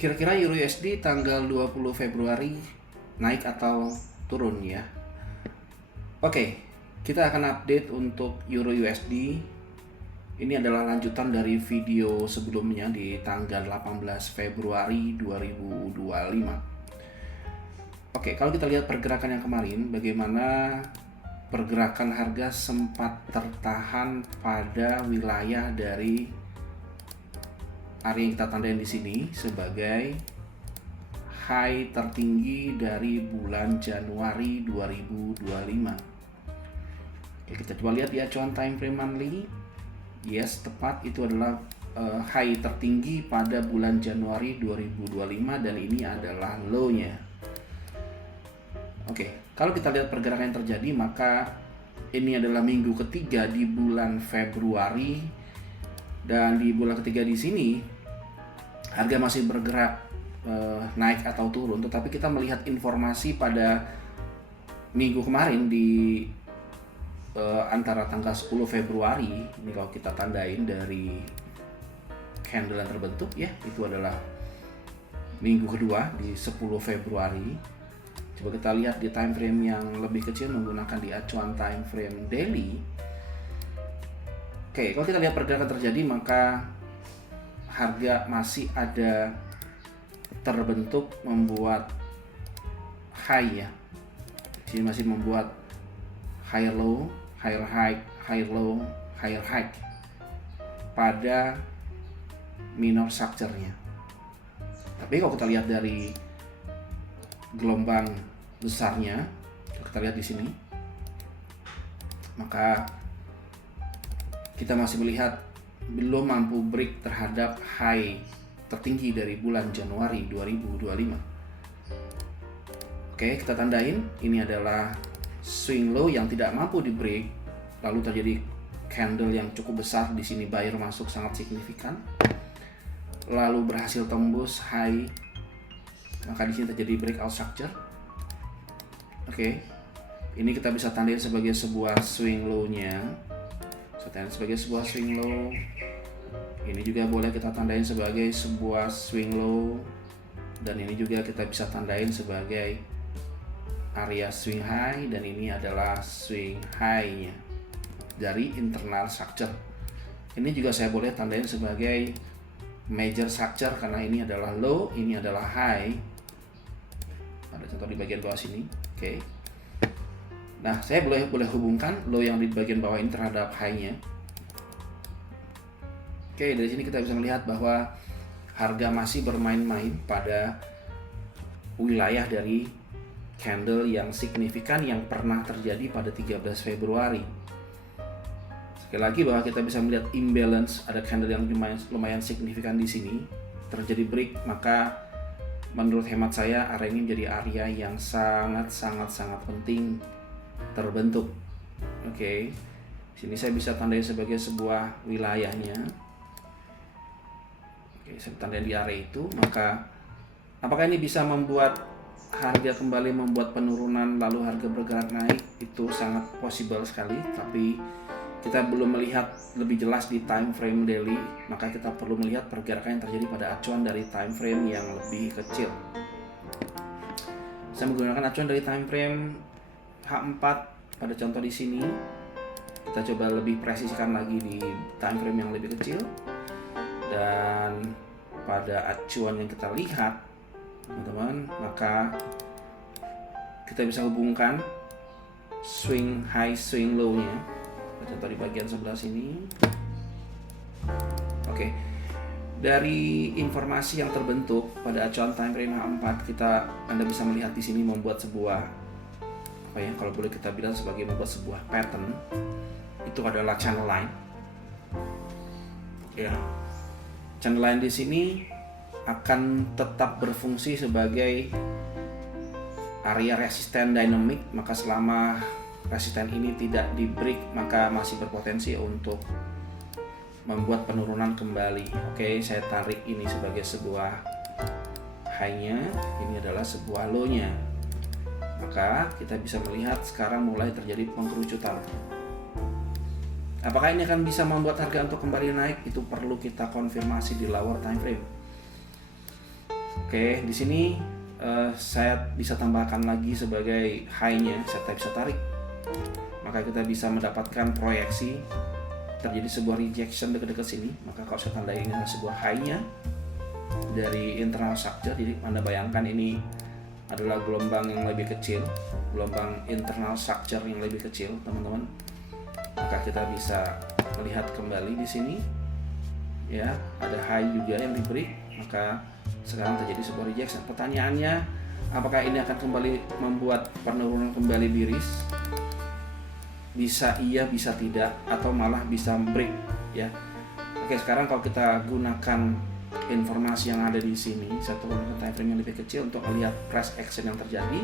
Kira-kira Euro USD tanggal 20 Februari naik atau turun ya? Oke, kita akan update untuk Euro USD. Ini adalah lanjutan dari video sebelumnya di tanggal 18 Februari 2025. Oke, kalau kita lihat pergerakan yang kemarin, bagaimana pergerakan harga sempat tertahan pada wilayah dari area yang kita tandain di sini sebagai high tertinggi dari bulan Januari 2025. Oke, kita coba lihat di acuan time frame monthly. Yes, tepat, itu adalah high tertinggi pada bulan Januari 2025 dan ini adalah low-nya. Oke, kalau kita lihat pergerakan yang terjadi, maka ini adalah minggu ketiga di bulan Februari. Dan di bulan ketiga di sini harga masih bergerak naik atau turun, tetapi kita melihat informasi pada minggu kemarin di antara tanggal 10 Februari ini, kalau kita tandain dari candle yang terbentuk ya, itu adalah minggu kedua di 10 Februari. Coba kita lihat di time frame yang lebih kecil menggunakan di acuan time frame daily. Oke, kalau kita lihat pergerakan terjadi, maka harga masih ada terbentuk membuat high ya. Jadi masih membuat higher low, higher high, higher low, higher high pada minor structure-nya. Tapi kalau kita lihat dari gelombang besarnya, kita lihat di sini, maka kita masih melihat belum mampu break terhadap high tertinggi dari bulan Januari 2025. Oke, kita tandain ini adalah swing low yang tidak mampu di break, lalu terjadi candle yang cukup besar di sini, buyer masuk sangat signifikan, lalu berhasil tembus high, maka di sini terjadi breakout structure. Oke, ini kita bisa tandain sebagai sebuah swing low-nya. Tandain sebagai sebuah swing low. Ini juga boleh kita tandain sebagai sebuah swing low, dan ini juga kita bisa tandain sebagai area swing high, dan ini adalah swing high-nya dari internal structure. Ini juga saya boleh tandain sebagai major structure karena ini adalah low, ini adalah high. Ada contoh di bagian bawah sini. Oke. Nah, saya boleh hubungkan low yang di bagian bawah ini terhadap high-nya. Oke, dari sini kita bisa melihat bahwa harga masih bermain-main pada wilayah dari candle yang signifikan yang pernah terjadi pada 13 Februari. Sekali lagi bahwa kita bisa melihat imbalance, ada candle yang lumayan signifikan di sini, terjadi break, maka menurut hemat saya area ini menjadi area yang sangat penting terbentuk. Oke, sini saya bisa tandain sebagai sebuah wilayahnya. Oke, saya tandain di area itu, maka apakah ini bisa membuat harga kembali membuat penurunan lalu harga bergerak naik? Itu sangat possible sekali, tapi kita belum melihat lebih jelas di time frame daily, maka kita perlu melihat pergerakan yang terjadi pada acuan dari time frame yang lebih kecil. Saya menggunakan acuan dari time frame H4 pada contoh di sini. Kita coba lebih presiskan lagi di time frame yang lebih kecil, dan pada acuan yang kita lihat, teman-teman, maka kita bisa hubungkan swing high, swing low-nya. Contoh di bagian sebelah sini. Oke. Dari informasi yang terbentuk pada acuan time frame H4, Anda bisa melihat di sini membuat sebuah kalau boleh kita bilang sebagai membuat sebuah pattern. Itu adalah channel line. Ya. Channel line di sini akan tetap berfungsi sebagai area resisten dynamic, maka selama resisten ini tidak di break, maka masih berpotensi untuk membuat penurunan kembali. Oke, saya tarik ini sebagai sebuah high-nya, ini adalah sebuah low-nya. Maka kita bisa melihat sekarang mulai terjadi pengkerucutan. Apakah ini akan bisa membuat harga untuk kembali naik? Itu perlu kita konfirmasi di lower time frame. Oke, di sini saya bisa tambahkan lagi sebagai high-nya, saya bisa tarik. Maka kita bisa mendapatkan proyeksi terjadi sebuah rejection dekat-dekat sini. Maka kalau saya tandai ini adalah sebuah high-nya dari internal structure. Jadi Anda bayangkan ini adalah gelombang yang lebih kecil, gelombang internal structure yang lebih kecil, teman-teman. Maka kita bisa melihat kembali di sini, ya, ada high juga yang diberi. Maka sekarang terjadi sebuah rejection. Pertanyaannya, apakah ini akan kembali membuat penurunan kembali biris? Bisa iya, bisa tidak, atau malah bisa break, ya. Oke, sekarang kalau kita gunakan informasi yang ada di sini, saya turunkan time frame yang lebih kecil untuk melihat price action yang terjadi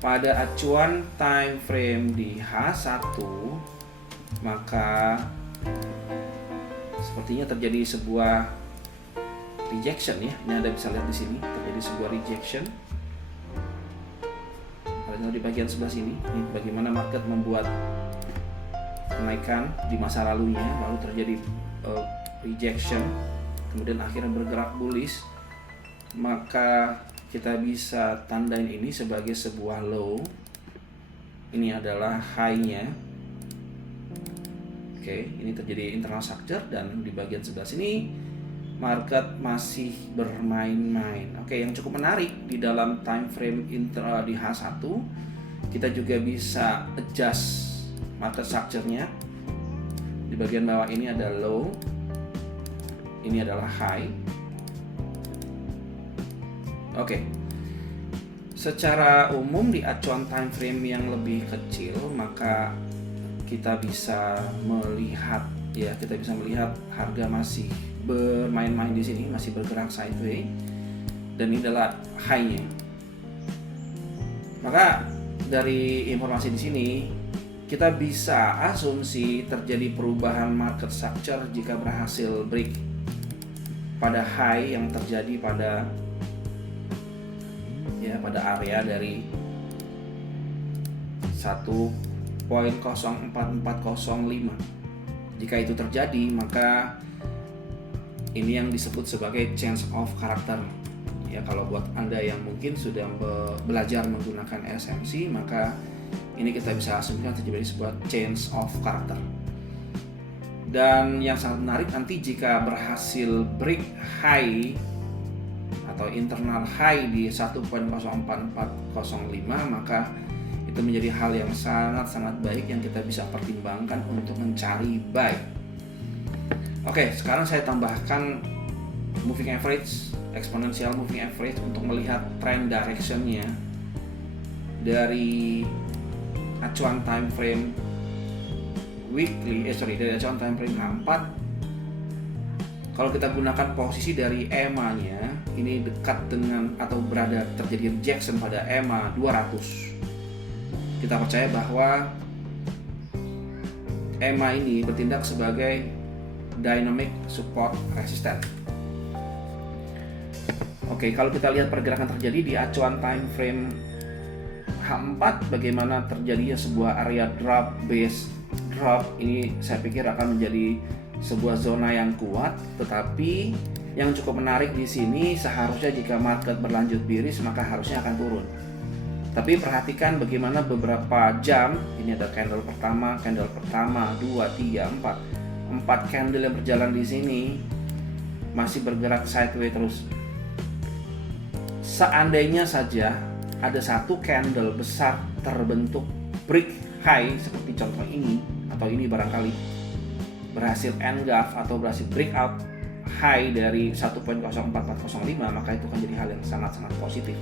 pada acuan time frame di H1, maka sepertinya terjadi sebuah rejection, ya. Ini Anda bisa lihat di sini terjadi sebuah rejection. Kalau di bagian sebelah sini, ini bagaimana market membuat kenaikan di masa lalunya, lalu terjadi rejection, kemudian akhirnya bergerak bullish. Maka kita bisa tandain ini sebagai sebuah low. Ini adalah high-nya. Oke, ini terjadi internal structure, dan di bagian sebelah sini market masih bermain-main. Oke, yang cukup menarik di dalam time frame di H1, kita juga bisa adjust market structure-nya. Di bagian bawah ini ada low, ini adalah high. Oke. Secara umum di acuan time frame yang lebih kecil, maka kita bisa melihat, ya, kita bisa melihat harga masih bermain-main di sini, masih bergerak sideways, dan ini adalah high-nya. Maka dari informasi di sini kita bisa asumsi terjadi perubahan market structure jika berhasil break pada high yang terjadi pada area dari 1.04405. Jika itu terjadi, maka ini yang disebut sebagai change of character. Ya, kalau buat Anda yang mungkin sudah belajar menggunakan SMC, maka ini kita bisa asumsikan terjadi sebuah change of character. Dan yang sangat menarik nanti jika berhasil break high atau internal high di 1.04405, maka itu menjadi hal yang sangat-sangat baik yang kita bisa pertimbangkan untuk mencari buy. Oke, sekarang saya tambahkan moving average, exponential moving average untuk melihat trend direction-nya dari acuan time frame dari acuan time frame H4. Kalau kita gunakan posisi dari EMA-nya, ini dekat dengan atau berada terjadi rejection pada EMA 200. Kita percaya bahwa EMA ini bertindak sebagai dynamic support resistance. Oke, kalau kita lihat pergerakan terjadi di acuan time frame H4, bagaimana terjadinya sebuah area drop, base drop, ini saya pikir akan menjadi sebuah zona yang kuat. Tetapi yang cukup menarik di sini, seharusnya jika market berlanjut bearish maka harusnya akan turun. Tapi perhatikan bagaimana beberapa jam, ini ada candle pertama, 2, 3, 4 candle yang berjalan di sini masih bergerak sideways terus. Seandainya saja ada satu candle besar terbentuk break high seperti contoh ini, atau ini barangkali berhasil engulf atau berhasil breakout high dari 1.04405, maka itu akan jadi hal yang sangat-sangat positif.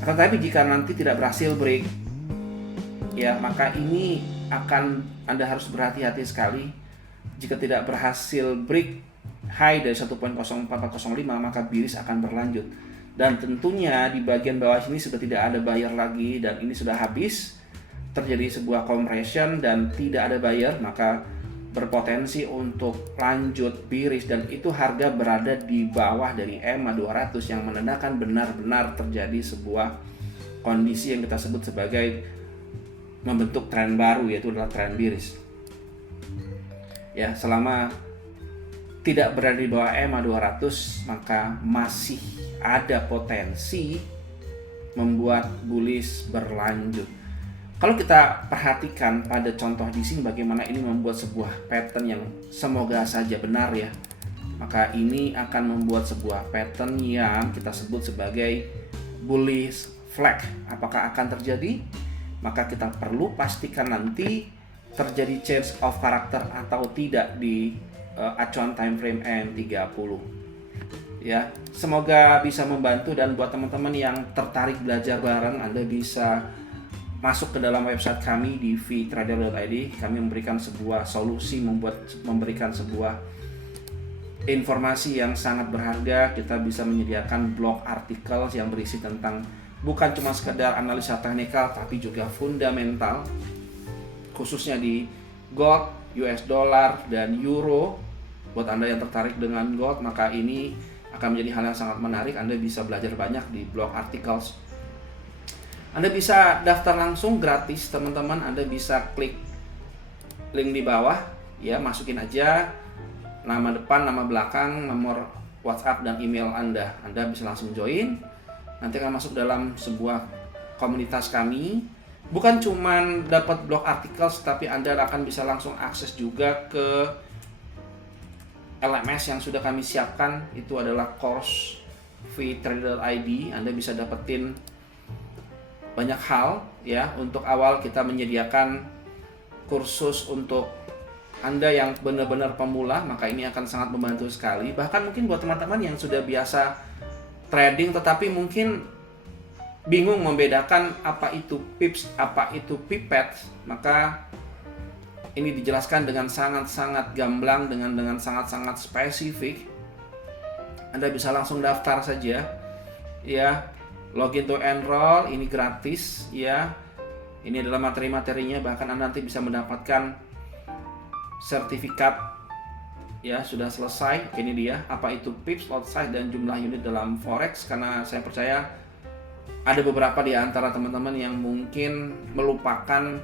Akan tetapi jika nanti tidak berhasil break, ya, maka ini akan Anda harus berhati-hati sekali. Jika tidak berhasil break high dari 1.04405, maka bearish akan berlanjut. Dan tentunya di bagian bawah sini sudah tidak ada buyer lagi, dan ini sudah habis. Terjadi sebuah compression dan tidak ada buyer, maka berpotensi untuk lanjut bearish, dan itu harga berada di bawah dari EMA 200 yang menandakan benar-benar terjadi sebuah kondisi yang kita sebut sebagai membentuk tren baru, yaitu adalah tren bearish. Ya, selama tidak berada di bawah EMA 200, maka masih ada potensi membuat bullish berlanjut. Kalau kita perhatikan pada contoh di sini bagaimana ini membuat sebuah pattern yang semoga saja benar ya, maka ini akan membuat sebuah pattern yang kita sebut sebagai bullish flag. Apakah akan terjadi? Maka kita perlu pastikan nanti terjadi change of character atau tidak di acuan time frame M30. Ya, semoga bisa membantu, dan buat teman-teman yang tertarik belajar bareng, Anda bisa masuk ke dalam website kami di vtrader.id. Kami memberikan sebuah solusi, memberikan sebuah informasi yang sangat berharga. Kita bisa menyediakan blog artikel yang berisi tentang bukan cuma sekedar analisa teknikal, tapi juga fundamental, khususnya di gold, US dollar, dan euro. Buat Anda yang tertarik dengan gold, maka ini akan menjadi hal yang sangat menarik. Anda bisa belajar banyak di blog articles. Anda bisa daftar langsung gratis, teman-teman. Anda bisa klik link di bawah, ya, masukin aja nama depan, nama belakang, nomor WhatsApp dan email Anda. Anda bisa langsung join. Nanti akan masuk dalam sebuah komunitas kami. Bukan cuman dapat blog artikel, tapi Anda akan bisa langsung akses juga ke LMS yang sudah kami siapkan. Itu adalah course vtrader.id. Anda bisa dapetin banyak hal ya. Untuk awal kita menyediakan kursus untuk Anda yang benar-benar pemula, maka ini akan sangat membantu sekali. Bahkan mungkin buat teman-teman yang sudah biasa trading tetapi mungkin bingung membedakan apa itu pips, apa itu pipet, maka ini dijelaskan dengan sangat-sangat gamblang, dengan sangat-sangat spesifik. Anda bisa langsung daftar saja ya. Login to enroll, ini gratis ya. Ini adalah materi-materinya, bahkan Anda nanti bisa mendapatkan sertifikat ya, sudah selesai. Ini dia apa itu pips, lot size, dan jumlah unit dalam forex. Karena saya percaya ada beberapa di antara teman-teman yang mungkin melupakan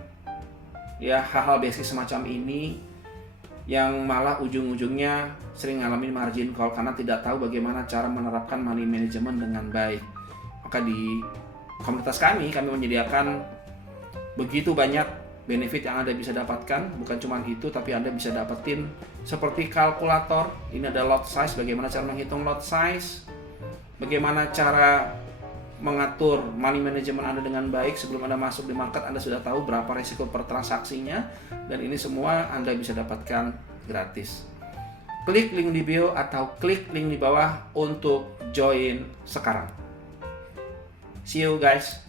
ya hal-hal basic semacam ini, yang malah ujung-ujungnya sering ngalamin margin call karena tidak tahu bagaimana cara menerapkan money management dengan baik. Maka di komunitas kami menyediakan begitu banyak benefit yang Anda bisa dapatkan. Bukan cuma itu, tapi Anda bisa dapetin seperti kalkulator. Ini ada lot size, bagaimana cara menghitung lot size, bagaimana cara mengatur money management Anda dengan baik. Sebelum Anda masuk di market, Anda sudah tahu berapa risiko per transaksinya, dan ini semua Anda bisa dapatkan gratis. Klik link di bio atau klik link di bawah untuk join sekarang. See you guys.